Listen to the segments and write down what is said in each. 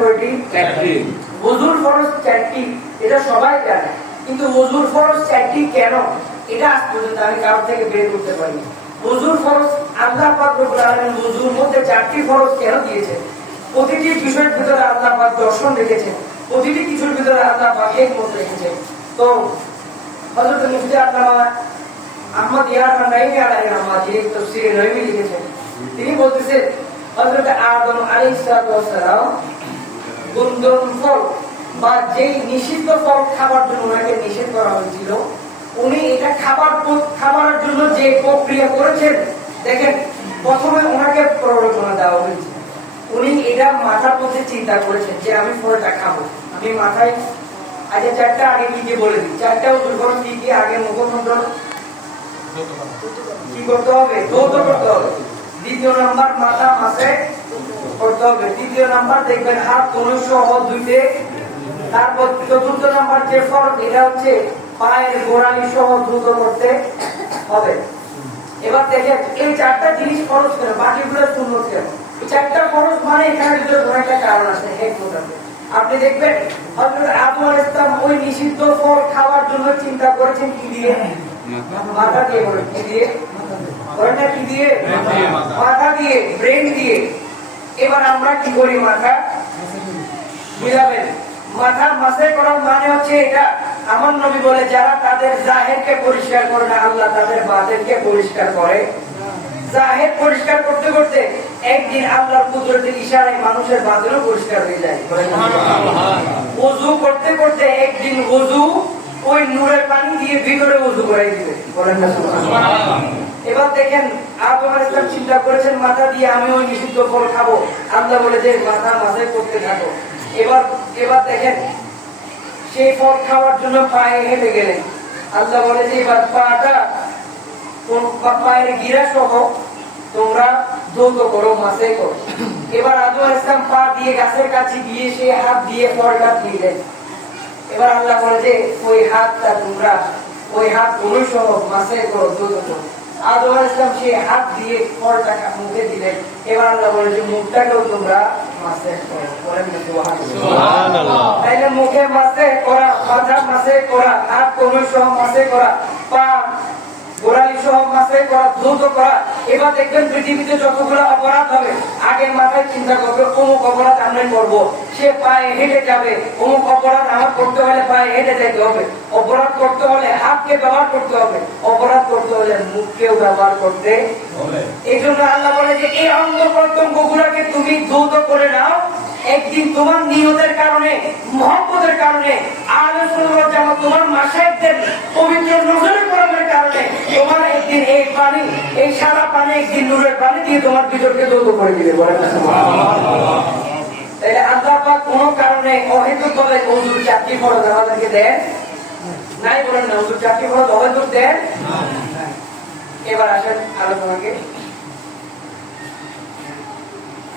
কয়টি? চারটি। ওযুর ফরজ চারটি, এটা সবাই জানে, কিন্তু ওযুর ফরজ চারটি কেন, এটা আজ পর্যন্ত আমি কারোর থেকে বের করতে পারিনি। ওযুর ফরজ আল্লাহ পাক রব্বুল আলামিন ওযুর মধ্যে চারটি ফরজ কেন দিয়েছেন? প্রতিটি বিষয়ের ভিতরে আল্লাহ পাক দর্শন রেখেছেন, প্রতিটি কিছুর ভিতরে আল্লাহ পাক হিকমত রেখেছেন। তো হযরত মুফতি আল্লামা আহমদ ইয়ার নাইমি আলাইহি রাহমাত যিনি তাফসীরে নবী লিখেছেন, তিনি বলতেছেন হযরত আদম আলাইহিস সালাম গুন্দন ফল বা যেই নিষিদ্ধ ফল খাবার জন্য ওনাকে নিষেধ করা হয়েছিল, উনি এটা খাবারের জন্য যে প্রক্রিয়া করেছেন, দেখেন প্রথমে ওনাকে প্ররোচনা দেওয়া হয়েছে। উনি এটা মাথার মধ্যে চিন্তা করেছেন যে আমি ফলটা খাবো, আমি মাথায় আচ্ছা চারটা আগে কি কি বলে দিই, চারটা দুর্ঘটনা কি কি আগে মুখমন্ডল কি করতে হবে? ধৌত করতে হবে। দ্বিতীয় নাম্বার মাথা মাসে করতে হবে। তৃতীয় নাম্বার দেখবেন হাত কনুই সহ ধুইতে। তারপর চতুর্থ নাম্বার যে ফরজ, এটা হচ্ছে পায়ের গোড়ালি সহ দ্রুত করতে হবে। এবার দেখেন এই চারটা জিনিস ফরজ কেন, বাকিগুলো সুন্নত কেন? এই চারটা ফরজ মানে এখানে ভিতরে একটা কারণ আছে, হিকমত আছে। আপনি দেখবেন হযরত আদম আলাইহিস সালাম ওই নিষিদ্ধ ফল খাওয়ার জন্য চিন্তা করেছেন কি দিয়ে? মাথা দিয়ে। বলেন কি দিয়ে? বলেন না কি দিয়ে? মাথা দিয়ে, ব্রেন দিয়ে। এবার আমরা কি করি? মাথা মিলাবেন। মাথা মাসে করার মানে হচ্ছে এটা, আমার নবী বলে যারা তাদের জাহেরকে পরিষ্কার করে না, আল্লাহ তাদের বাতিনকে পরিষ্কার করে। জাহের পরিষ্কার করতে করতে একদিন আল্লাহর কুদরতের ইশারায় মানুষের বাতিনও পরিষ্কার হয়ে যায়। ওযু করতে করতে একদিন ওযু ওই নূরের পানি দিয়ে ভিতরে ওযু করাই দিবে। বলেন না সুবহানাল্লাহ। এবার দেখেন আদম আলাইহিস সালাম চিন্তা করেছেন মাথা দিয়ে আমি ওই নিষিদ্ধ ফল খাবো, আল্লাহ বলে যে মাথা মাসে করতে থাকো। এবার দেখেন সেই ফল খাওয়ার জন্য পায়ে হেঁটে গেলেন, আল্লাহ বলে যে এবার পায়ের গিরা সহ তোমরা দ্রুত করো, মাসে করো। এবার আদম আলাইহিস সালাম পা দিয়ে গাছের কাছে গিয়ে সে হাত দিয়ে ফলটা দিলেন। এবার আল্লাহ বলে যে ওই হাতটা তোমরা ওই হাত কনুই সহ মাসে করো, দ্রুত করো। আদম আলাইহিস সালাম সেই হাত দিয়ে ফলটা মুখে দিলেন। এবার আল্লাহ বলে যে মুখটাকেও তোমরা মাসে করো। বলেন না সুবহানাল্লাহ। তাইলে মুখে মাসে করা, মাথা মাসে করা, হাত কনুই সহ মাসে করা, পা গোড়ালি সহ মাসে করা, দ্রুত করা। এবার দেখবেন পৃথিবীতে যতগুলো অপরাধ হবে আগে মাথায় চিন্তা করবে অমুক অপরাধ আমরা করবো, সে পায়ে হেঁটে যাবে। অমুক অপরাধ আমার করতে হলে পায়ে হেঁটে যেতে হবে, অপরাধ করতে হলে হাতকে ব্যবহার করতে হবে, অপরাধ করতে হলে মুখকেও ব্যবহার করতে হবে। এই জন্য আল্লাহ বলে যে এই অঙ্গ প্রত্যঙ্গ গুলাকে তুমি দ্রুত করে নাও, একদিন তোমার নিয়তের কারণে, মহব্বতের কারণে, আহলে সুন্নাত ওয়াল জামাত তোমার মাশায়েখদের পবিত্র নজরে পড়ার কারণে তোমার একদিন এই পানি, এই সাদা পানি একদিন নূরের পানি দিয়ে তোমার ভিতরকে দ্রুত করে দিবে। বলেন না সুবহানাল্লাহ। তাহলে আল্লাহ পাক কোনো কারণে অহেতুকভাবে ওযুর চারটি ফরজ আমাদেরকে দেন নাই। বলেন না ওযুর চারটি ফরজ অহেতুক দেন না। এবার আসেন আলোচনাকে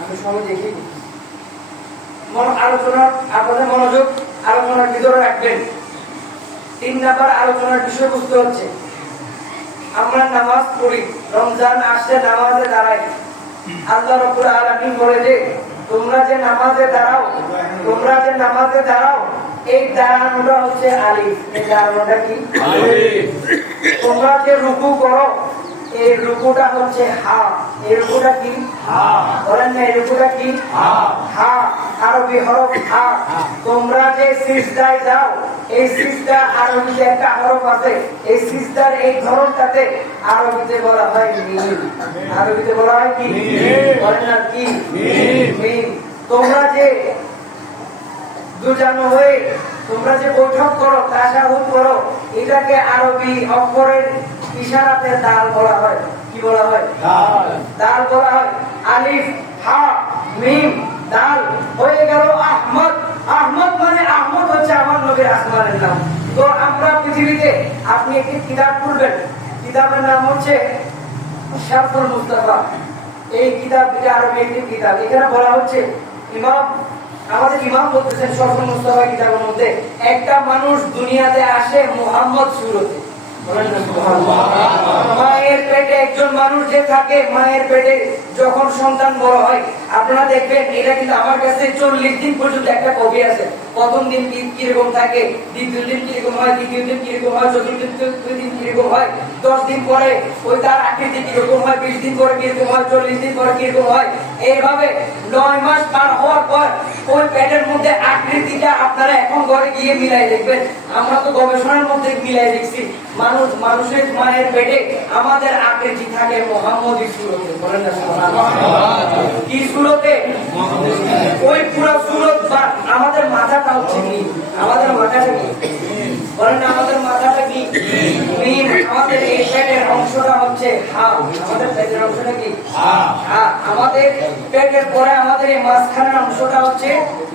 আমি সবাই দেখি আলোচনার আপনাদের মনোযোগ আলোচনার ভিতরে রাখবেন। 3 নাম্বার আলোচনার বিষয়বস্তু হচ্ছে আমরা নামাজ পড়ি, রমজান আসছে নামাজে দাঁড়াই। আল্লাহ রাব্বুল আলামিন বলে যে তোমরা যে নামাজে দাঁড়াও এই দাঁড়ানোটা হচ্ছে আলিফ। এই দাঁড়ানোটা কি? আলিফ। তোমরা যে রুকু করো এই রুকুটা হচ্ছে হা। এই রুকুটা কি? হা। বলেন না এই রুকুটা কি? হা। হা আরবি হরফ হা। তোমরা যে সিজদায় যাও এই সিজদা আরবিতে একটা হরফ আছে, এই সিজদার এই ধরনটাতে আরবিতে বলা হয় মিম। আরবিতে বলা হয় কি? বলেন না কি? মিম। তোমরা যে দুজানো হয়ে তোমরা যে বৈঠক করো, তাশাহুদ করো, এটাকে আরবি অক্ষরের ইশারাতে দাল বলা হয়। কি বলা হয়? দাল। দাল বলা হয়। আলিফ হা মিম দাল হয়ে গেল আহমদ। আহমদ মানে আহমদ হচ্ছে আমার নবীর আসমানের নাম। তো আমরা পৃথিবীতে আপনি একটি কিতাব পড়বেন, কিতাবের নাম হচ্ছে শারফুল মুস্তাফা। এই কিতাবটি আরবি একটি কিতাব। এখানে বলা হচ্ছে আমাদের ইমাম বলতেছেন শারফুল মুস্তাফা কিতাবের মধ্যে একটা মানুষ দুনিয়াতে আসে মুহাম্মদ সুরতে। মায়ের পেটে একজন মানুষ যে থাকে, মায়ের পেটে যখন সন্তান বড় হয়, আপনারা দেখবেন, এটা কিন্তু আমার কাছে 40 দিন পর্যন্ত একটা কবি আছে। প্রথম দিন কিরকম থাকে, দ্বিতীয় দিন কিরকম হয়, তৃতীয় দিন কিরকম হয়, চতুর্থ দিন কিরকম হয়, 10 দিন পরে ওই তার আকৃতি কিরকম হয়, 20 দিন পরে কিরকম হয়, 40 দিন পরে কিরকম হয়। এইভাবে 9 মাস পার হওয়ার পর ওই পেটের মধ্যে আকৃতিটা আপনারা এখন ঘরে গিয়ে মিলাই দেখবেন। আমরা তো গবেষণার মধ্যে মিলাই দেখছি, মানুষের মায়ের পেটে আমাদের আকৃতি থাকে মুহাম্মদী সূরতে। বলেন না সুবহানাল্লাহ। কি সূরতে? ওই পুরো সূরত বা আমাদের মাথাটা হচ্ছে কি? আমাদের মাথাটা কি? বলেন না, আমাদের মাথাটা কি? মিম। আমাদের এই পেটের অংশটা হচ্ছে হা। আমাদের পেটের অংশটা কি? হা। আমাদের পেটের পরে আমাদের এই মাঝখানের অংশটা হচ্ছে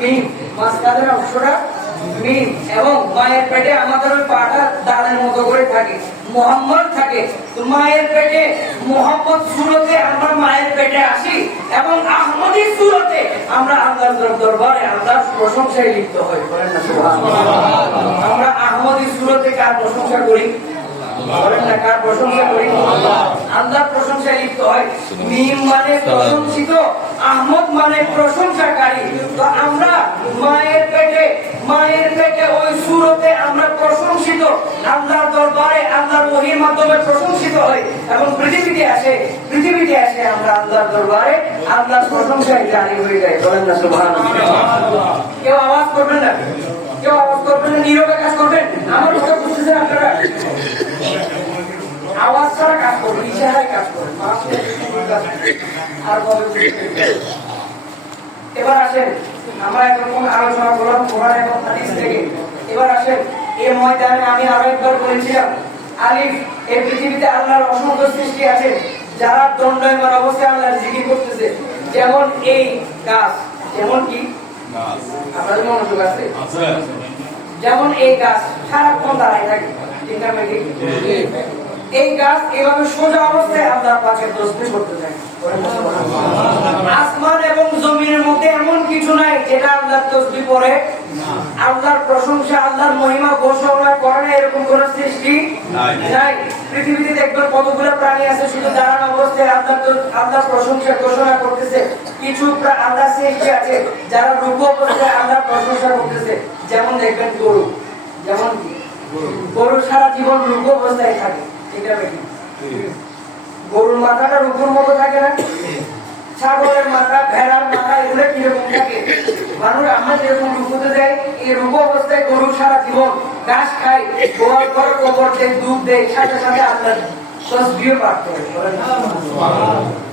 মিম। মাঝখানের অংশটা মিম। এবং মায়ের পেটে আমাদের ওই পাটা ডালের মতো করে থাকে, মুহাম্মদ থাকে। তো মায়ের পেটে মুহাম্মদ সূরতে আমরা মায়ের পেটে আসি এবং আহমদী সূরতে আমরা আল্লাহর দরবারে আল্লাহর প্রশংসায় লিপ্ত হই। বলেন না সুবহানাল্লাহ। আমরা আহমদী সূরতে কার প্রশংসা করি? বলেন না, কার প্রশংসা করি? আল্লাহর প্রশংসায় লিপ্ত হয়। মিম মানে প্রশংসিত, আহমদ মানে প্রশংসাকারী। তো আমরা মায়ের পেটে ওই সূরতে আমরা প্রশংসিত, আল্লাহর দরবারে আল্লাহর ওহীর মাধ্যমে প্রশংসিত হই এবং পৃথিবীতে আসে আমরা আল্লাহর দরবারে আল্লাহর প্রশংসায় জারি হয়ে যাই। বলেন না সুবহানাল্লাহ। কেউ আওয়াজ করবেন না, কেউ আওয়াজ করবেন না, নীরবে কাজ করবেন। আমার কথা বুঝতেছেন আপনারা? আওয়াজ ছাড়া কাজ করবেন, ইশারায় কাজ করবেন। আর এবার আসেন, আমরা এখন আলোচনা করলাম কোরআন এবং হাদিস থেকে। এবার আসেন, এই ময়দানে আমি আরো একবার বলেছিলাম, আলিফ, এই পৃথিবীতে আল্লাহর অসংখ্য সৃষ্টি আছে যারা দণ্ডায়মান অবস্থায় আল্লাহর জিকির করতেছে। যেমন এই গাছ, যেমন কি আপনাদের মনোযোগ আছে? যেমন এই গাছ সারাক্ষণ দাঁড়ায় থাকে, ঠিক না? এই গাছ এভাবে সোজা অবস্থায় আল্লাহর পাকের তাসবিহ করতে থাকে। আসমান এবং জমিনের মধ্যে এমন কিছু নাই যেটা আল্লাহর তাসবিহ করে, আল্লাহর প্রশংসা, আল্লাহর মহিমা ঘোষণা করে না, এরকম কোন সৃষ্টি নাই। পৃথিবীতে দেখবেন কতগুলো প্রাণী আছে শুধু দাঁড়ানো অবস্থায় আল্লাহর প্রশংসা ঘোষণা করতেছে। কিছু আল্লাহর সৃষ্টি আছে যারা রুকু অবস্থায় আল্লাহর প্রশংসা করতেছে। যেমন দেখবেন গরু, যেমন কি গরু সারা জীবন রুকু অবস্থায় থাকে, ঠিক আছে? গরুর মাথাটা রুকুর মতো থাকে না? ছাগলের মাথা, ভেড়ার মাথা, এগুলো কিরকম থাকে? মানুষ আমরা যেরকম রুকুতে যাই, এই রুকু অবস্থায় গরু সারা জীবন ঘাস খায়, গোয়াল করে গোবর দেয়, দুধ দেয়, সাথে সাথে আল্লাহর তাসবিহ পাঠ করে।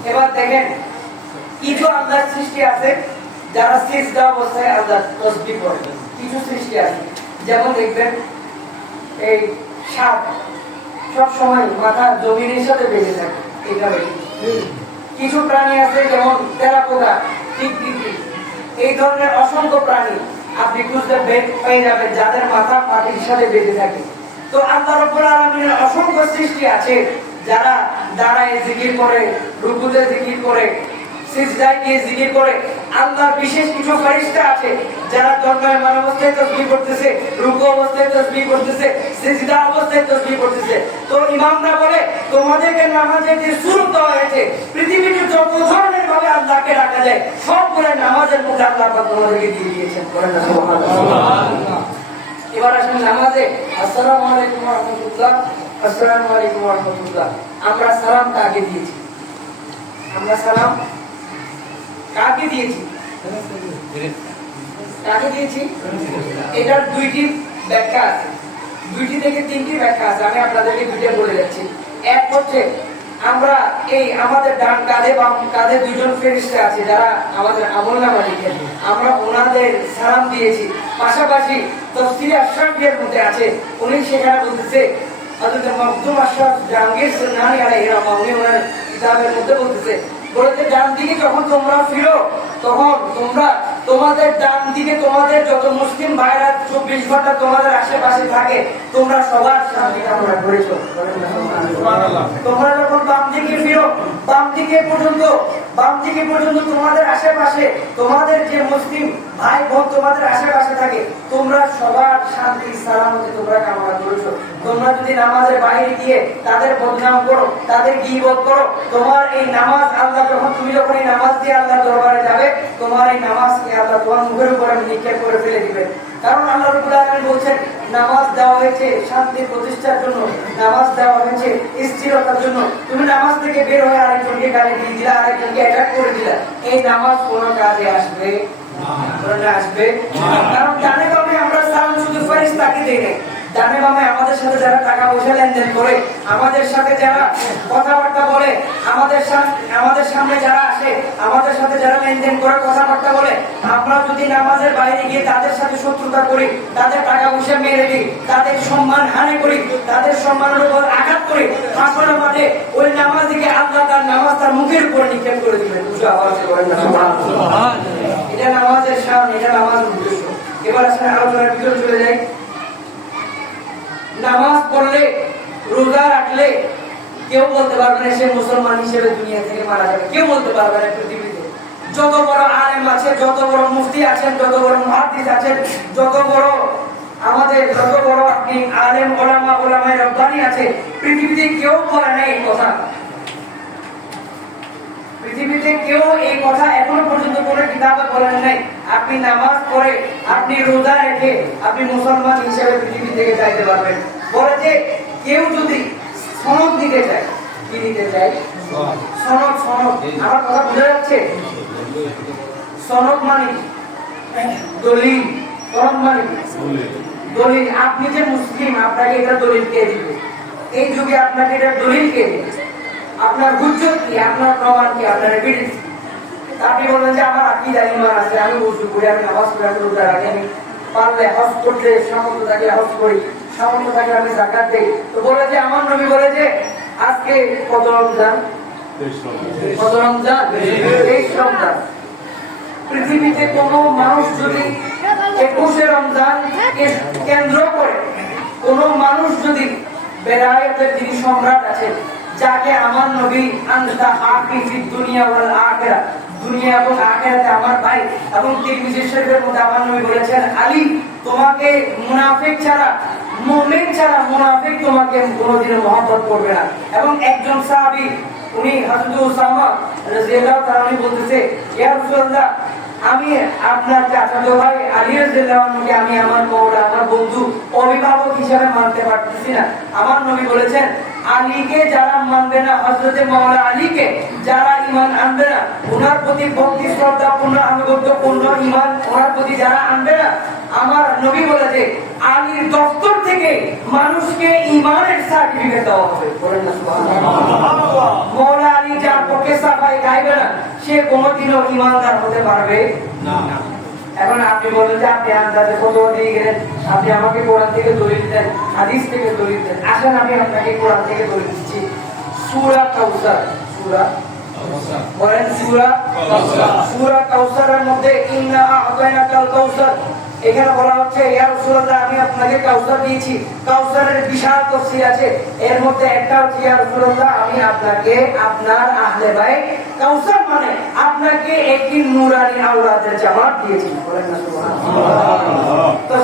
এবার দেখেন, কিছু আল্লাহর সৃষ্টি আছে যারা সিজদা অবস্থায় আল্লাহর তাসবিহ করে। কিছু সৃষ্টি আছে, যেমন দেখবেন এই সাপ সব সময় মাথা জমিনের সাথে বেঁধে থাকে, এইভাবে। কিছু প্রাণী আছে যেমন তেলাপোকা, টিকটিকি, এই ধরনের অসংখ্য প্রাণী আপনি খুঁজতে পেয়ে যাবেন যাদের মাথা মাটির সাথে বেঁধে থাকে। তো আল্লাহ রাব্বুল আলামিনের অসংখ্য সৃষ্টি আছে যারা দাঁড়ায় জিকির করে, রুকুতে জিকির করে, সিজদায় গিয়ে জিকির করে। আল্লাহর বিশেষ কিছু ফেরেশতা আছে যারা দণ্ডায়মান অবস্থায় তাসবিহ করতেছে, রুকু অবস্থায় তাসবিহ করতেছে, সিজদা অবস্থায় তাসবিহ করতেছে। তো ইমামরা বলে, তোমাদেরকে নামাজের যে সূরত দেওয়া হয়েছে, পৃথিবীতে যত ধরনের ভাবে আল্লাহকে ডাকা যায় সবগুলো নামাজের মধ্যে আল্লাহ পাক তোমাদেরকে দিয়ে দিয়েছেন। বলেন না সুবহানাল্লাহ। এবার আসেন নামাজে, আসসালামু আলাইকুম ওয়া রাহমাতুল্লাহ, আসসালামু আলাইকুম ওয়া রাহমাতুল্লাহ। আমরা সালাম কাকে দিয়েছি? আমরা সালাম কাকে দিয়েছি? কাকে দিয়েছি? এটার দুইটি ব্যাখ্যা আছে, 2টি থেকে 3টি ব্যাখ্যা আছে। আমি আপনাদেরকে দুইটা বলে যাচ্ছি। এক হচ্ছে, আমরা এই আমাদের ডান কাঁধে বাম কাঁধে দুইজন ফেরেশতা আছে যারা আমাদের আমলনামা লিখেন, আমরা ওনাদের সালাম দিয়েছি। পাশাপাশি তাফসীরে আশরাফিয়ার মধ্যে আছে, উনি সেখানে বলতেছে, হযরত মাকদুম আশরাফ জাহাঙ্গীর সুন্নানী আলাইহির রহমাহ, উনি ওনার কিতাবের মধ্যে বলতেছে, ডান দিকে যখন তোমরা ফিরো তখন তোমরা তোমাদের ডান দিকে তোমাদের যত মুসলিম ভাইরা 24 ঘন্টা তোমাদের আশেপাশে থাকে, তোমরা সবার শান্তি কামনা করেছো। তোমরা যখন বাম দিকে ফিরো, বাম দিকে পর্যন্ত তোমাদের আশেপাশে তোমাদের যে মুসলিম ভাই বোন তোমাদের আশেপাশে থাকে, তোমরা সবার শান্তি সালামতে তোমরা কামনা করেছো। তোমরা যদি নামাজের বাইরে গিয়ে তাদের বদনাম করো, তাদের গীবত করো, তোমার এই নামাজ আল্লাহ তুমি যখন এই নামাজ দিয়ে আল্লাহ দরবারে যাবে, তোমার এই নামাজকে আল্লাহ তোমার মুখের উপরে নিক্ষেপ করে ফেলে দিবেন। কারণ আল্লাহ রাব্বুল আলামিন বলছেন, নামাজ দেওয়া হয়েছে শান্তি প্রতিষ্ঠার জন্য, নামাজ দেওয়া হয়েছে স্থিরতার জন্য। তুমি নামাজ থেকে বের হয়ে আরেকজনকে গালি দিয়ে দিলা, আরেকজনকে অ্যাটাক করে দিলা, এই নামাজ কোনো কাজে আসবে না। কারণ ডানে বামে আমরা সালাম শুধু ফেরেশতাকে দেই না, ডানে বামে আমাদের সাথে যারা টাকা পয়সা লেনদেন করে, আমাদের সাথে যারা কথাবার্তা বলে, আমাদের সামনে যারা আসে, আমাদের সাথে যারা লেনদেন করে কথাবার্তা বলে, আমরা যদি নামাজের বাইরে গিয়ে তাদের সাথে শত্রুতা করি, তাদের টাকা পয়সা মেরে দিই, তাদের সম্মান হানি করি, তাদের সম্মানের উপর আঘাত করি, আসলে মাঠে ওই নামাজিকে আল্লাহ তার নামাজ তার মুখের উপর নিক্ষেপ করে দিবেন। এটা নামাজের শান, এটা নামাজের উদ্দেশ্য। এবার আসলে আলোচনার ভিতরে চলে যাই। নামাজ পড়লে, রোজা রাখলে কেউ বলতে পারবে না সে মুসলমান হিসেবে দুনিয়া থেকে মারা যাবে, কেউ বলতে পারবে না পৃথিবীতে। যত বড় আলেম আছে, যত বড় মুফতি আছেন, যত বড় মুহাদ্দিস আছেন, যত বড় আপনি আলেম ওলামায়ে রব্বানি আছে, পৃথিবীতে কেউ বলে না এই কথা। পৃথিবীতে কেউ এই কথা এখনো পর্যন্ত কোনো কিতাবে বলেন নাই। আপনি নামাজ পড়ে, আপনি রোজা রেখে আপনি মুসলমান হিসেবে পৃথিবী থেকে যাইতে পারবেন। বলে যে কেউ যদি সনদ দিতে চায়, কি দিতে চায়? সনদ। আমার কথা বোঝা যাচ্ছে? সনদ মানে দলিল। সনদ মানে দলিল। আপনি যে মুসলিম, আপনাকে এটা দলিল কে দিবে? এই যুগে আপনাকে এটা দলিল কে দিবে? আপনার হুজ্জত কি, আপনার প্রমাণ কি, আপনার এভিডেন্স? আপনি বলবেন যে আমার আকীদা ঈমান আছে, আমি ওযু করি, আমি নামাজ পড়ি, আমি রোজা রাখি, আমি পারলে হজ করতে সামর্থ্য থাকলে হজ করি, সামর্থ্য থাকলে আমি যাকাত দেই। তো বলে যে আমার নবী বলে যে আজকে কত রমজান? 23 রমজান। পৃথিবীতে কোন মানুষ যদি 21 রমজান কেন্দ্র করে, কোন মানুষ যদি বেলায়েতের যিনি সম্রাট আছেন, যাকে আমার নবী আনতা হাফি ফি দুনিয়া ওয়াল আখিরা, দুনিয়া এবং আখিরাতে আমার ভাই, এবং তিরমিজি শরীফের মধ্যে আমার নবী বলেছেন, আলী তোমাকে মুনাফিক ছাড়া, মুমিন ছাড়া মুনাফিক তোমাকে কোনোদিন মহব্বত করবে না। এবং একজন সাহাবী উনি হযরত উসামা রাদিয়াল্লাহু তাআলা বলতেছে, ইয়া রাসূলুল্লাহ, আমি আপনার চাচাতো ভাই আলী রাদিয়াল্লাহু আনহুকে আমি আমার মওলা, আমার বন্ধু, অভিভাবক হিসেবে মানতে পারতেছি না। আমার নবী বলেছেন, আলীকে যারা মানবে না, হযরতে মাওলা আলীকে যারা ঈমান আনবে না, ওনার প্রতি ভক্তি শ্রদ্ধা পূর্ণ আনুগত্য পূর্ণ ঈমান ওনার প্রতি যারা আনবে না, আমার নবী বলেছে আলীর দফতর থেকে মানুষকে ঈমানের সার্টিফিকেট দেওয়া হবে। বলেন না সুবহানাল্লাহ। মাওলা আলী যার পক্ষে সাফাই গাইবে না, সে কোনোদিনও ঈমানদার হতে পারবে না। এখন আপনি বলেন যে আপনি আন্দাজে কত দিয়ে গেলেন, আপনি আমাকে কোরআন থেকে দলিল দেন, হাদিস থেকে দলিল দেন। আসেন আমি আপনাকে কোরআন থেকে দলিল দিচ্ছি। সূরা কাউসার, বলেন সূরা কাউসারের মধ্যে ইন্না আ'তাইনাকাল কাউসার, এখানে বলা হচ্ছে ইয়া রাসূলুল্লাহ, আমি আপনাকে কাউসার দিয়েছি। কাউসারের বিশাল তাফসীর আছে, এর মধ্যে একটা হচ্ছে ইয়া রাসূলুল্লাহ, আমি আপনাকে আপনার আহলে বাইত, কাউসার মানে আপনাকে একটি নূরানী আওলাদের জামাত দিয়েছি। বলেন না সুবহানাল্লাহ।